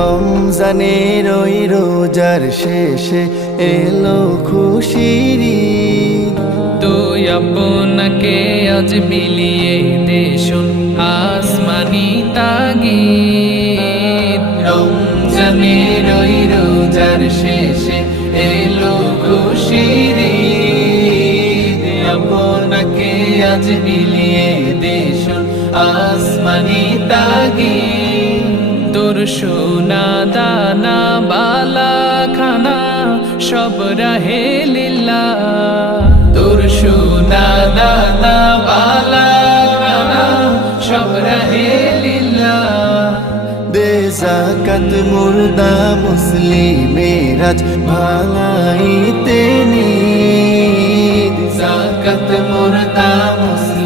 রমজানের ওই রোজার শেষে এলো খুশির ঈদ। তুই আপনাকে আজ মিলিয়ে দেশুন আসমানি তাগিদ। রমজানের ওই রোজার শেষে এলো খুশির ঈদ। আপনাকে আজ মিলিয়ে দেশুন আসমানি তাগিদ। তোর সোনা দানা বালা খানা সব রাহে লিল্লাহ। তোর সোনা দানা বালা খানা সব রাহে লিল্লাহ। দে যাকাত মুর্দা মুসলিমের আজ ভাঙাইতে নিদ। যাকাত মুর্দা মুসলিমের